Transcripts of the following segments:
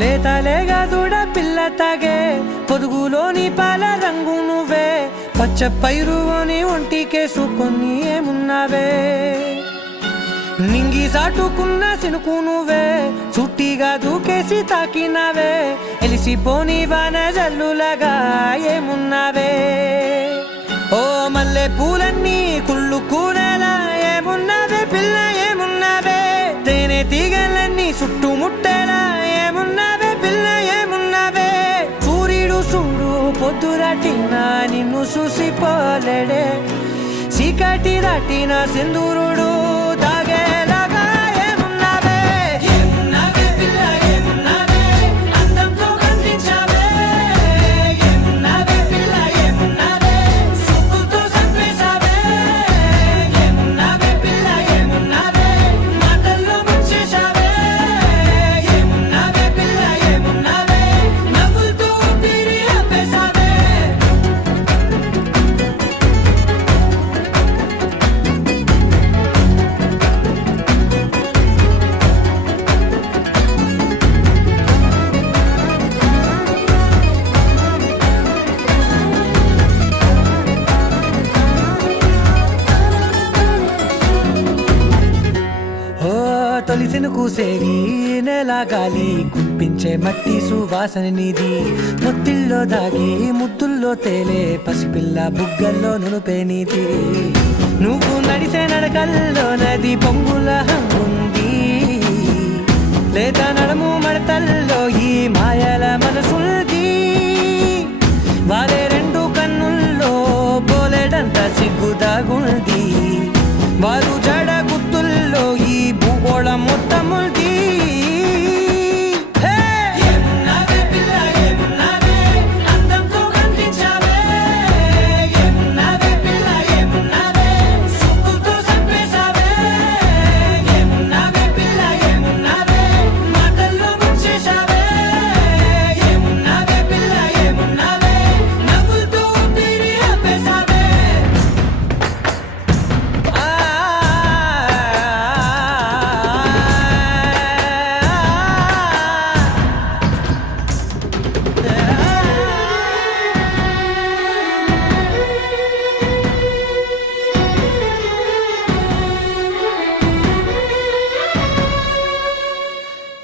లేతలేగా దూడ పిల్ల తాగే పొదుగులోని పాల రంగు నువ్వే పచ్చ పైరుని ఒంటికేసుకొని ఏమున్నావే నింగి సాటుకున్న సినుకు నువ్వే చుట్టిగా దూకేసి తాకినావే ఎలిసిపోని వాన జల్లులగా ఏమున్నావే ఓ మల్లె పూలన్నీ కుళ్ళు కూరలా ఏమున్నావే పిల్ల ఏమున్నావే తేనె తీగలన్నీ చుట్టుముట్టేలా ఏమున్నావే పిల్ల ఏమున్నావే సూర్యుడు చూడు పొద్దురాటిన నిన్ను చూసిపోలేడే చీకటి దాటిన సింధూరుడు తాగేలాగా ఏమున్నావే ఏమున్నావే పిల్ల ఏమున్నావే అందంతో కనిపించావే ఏమున్నావే పిల్ల ఏమున్నావే సుక్కుతో సంపేశావే ఏమున్నావే పిల్ల ఏమున్నావే మాటల్లో ముంచేశావే ఏమున్నావే పిల్ల ఏమున్నావే నవ్వులతో ఊపిరి ఆపేశావే తొలిసిన కూసేరి నెల గాలి కుప్పించే మట్టి సువాసన నిధి ముత్తిల్లో దాగి ముత్తుల్లో తేలే పసిపిల్ల బుగ్గల్లో నునుపే నీది నువ్వు నడిసే నడకల్లో నది పొంగుల హంగుంది లేదా నడుము మడతల్లో ఈ మాయల మనసుంది వారే రెండు కన్నుల్లో బోలెడంత సిగ్గుదాగుంది వారు జడ గుత్తుల్లో ఈ భూగోళం మొత్తముంది ఏమున్నావే పిల్ల ఏమున్నావే అందంతో కనిపించావే ఏమున్నావే పిల్ల ఏమున్నావే సుక్కుతో సంపేశావే ఏమున్నావే పిల్ల ఏమున్నావే మాటల్లో ముంచేశావే ఏమున్నావే పిల్ల ఏమున్నావే నవ్వులతో ఊపిరి ఆపేశావే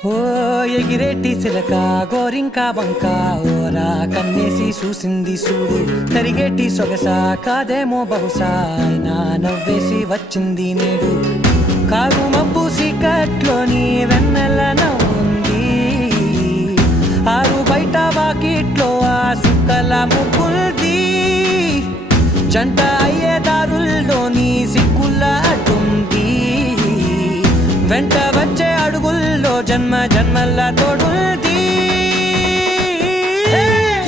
ఓ ఎగిరేటి చిలక గోరింక వంక ఓరా కన్నేసి చూసింది చూడు తరిగేటి సొగస కాదేమో బహుశా అయినా నవ్వేసి వచ్చింది నేడు కారు మబ్బు సీకట్లోని వెన్నెల నవ్వుంది ఆరు బయట వాకిట్లో ఆ సుక్కల ముగ్గుల్ది జంట అయ్యే దారుల్లోని సిక్కుల అడ్డుంది వెంట వచ్చే అడుగుల్లో జన్మ జన్మల తోడుంది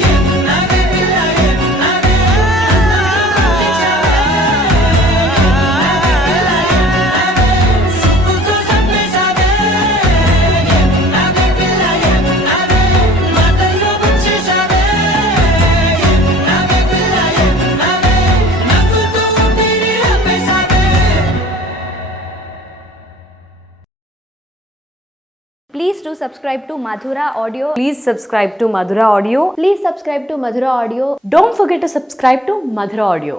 ఏమున్నావే పిల్ల ఏమున్నావే సుక్కుతో సంపేశావే ఏమున్నావే పిల్ల ఏమున్నావే మాటల్లో ముంచేశావే ఏమున్నావే పిల్ల ఏమున్నావే నవ్వులతో ఊపిరి ఆపేశావే. Please do subscribe to Madhura Audio. Please subscribe to Madhura Audio. Please subscribe to Madhura Audio. Don't forget to subscribe to Madhura Audio.